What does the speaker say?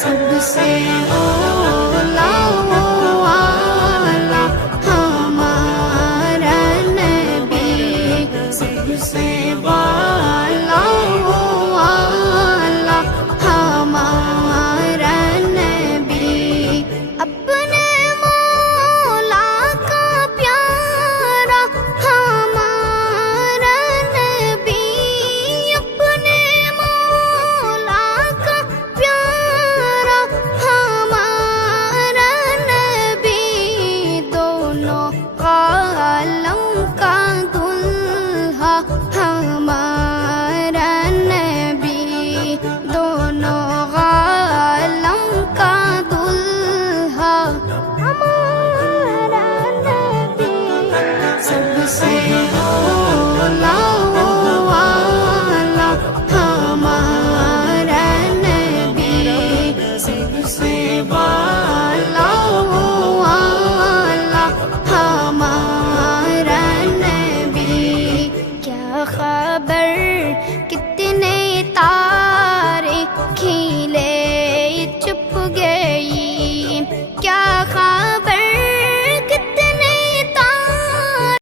سب سے اولا والا ہمارا نبی، سب سے والا والا ہمارا نبی، اپنے مولا کا پیارا ہمارا نبی، اپنے مولا کا پیارا ہمارا نبی، دونوں عالم کا دلہا ہمارا نبی، دونوں عالم کا دلہا ہمارا نبی، سب سے اولا والا ہمارا نبی، سب سے والا والا ہمارا نبی، کیا خبر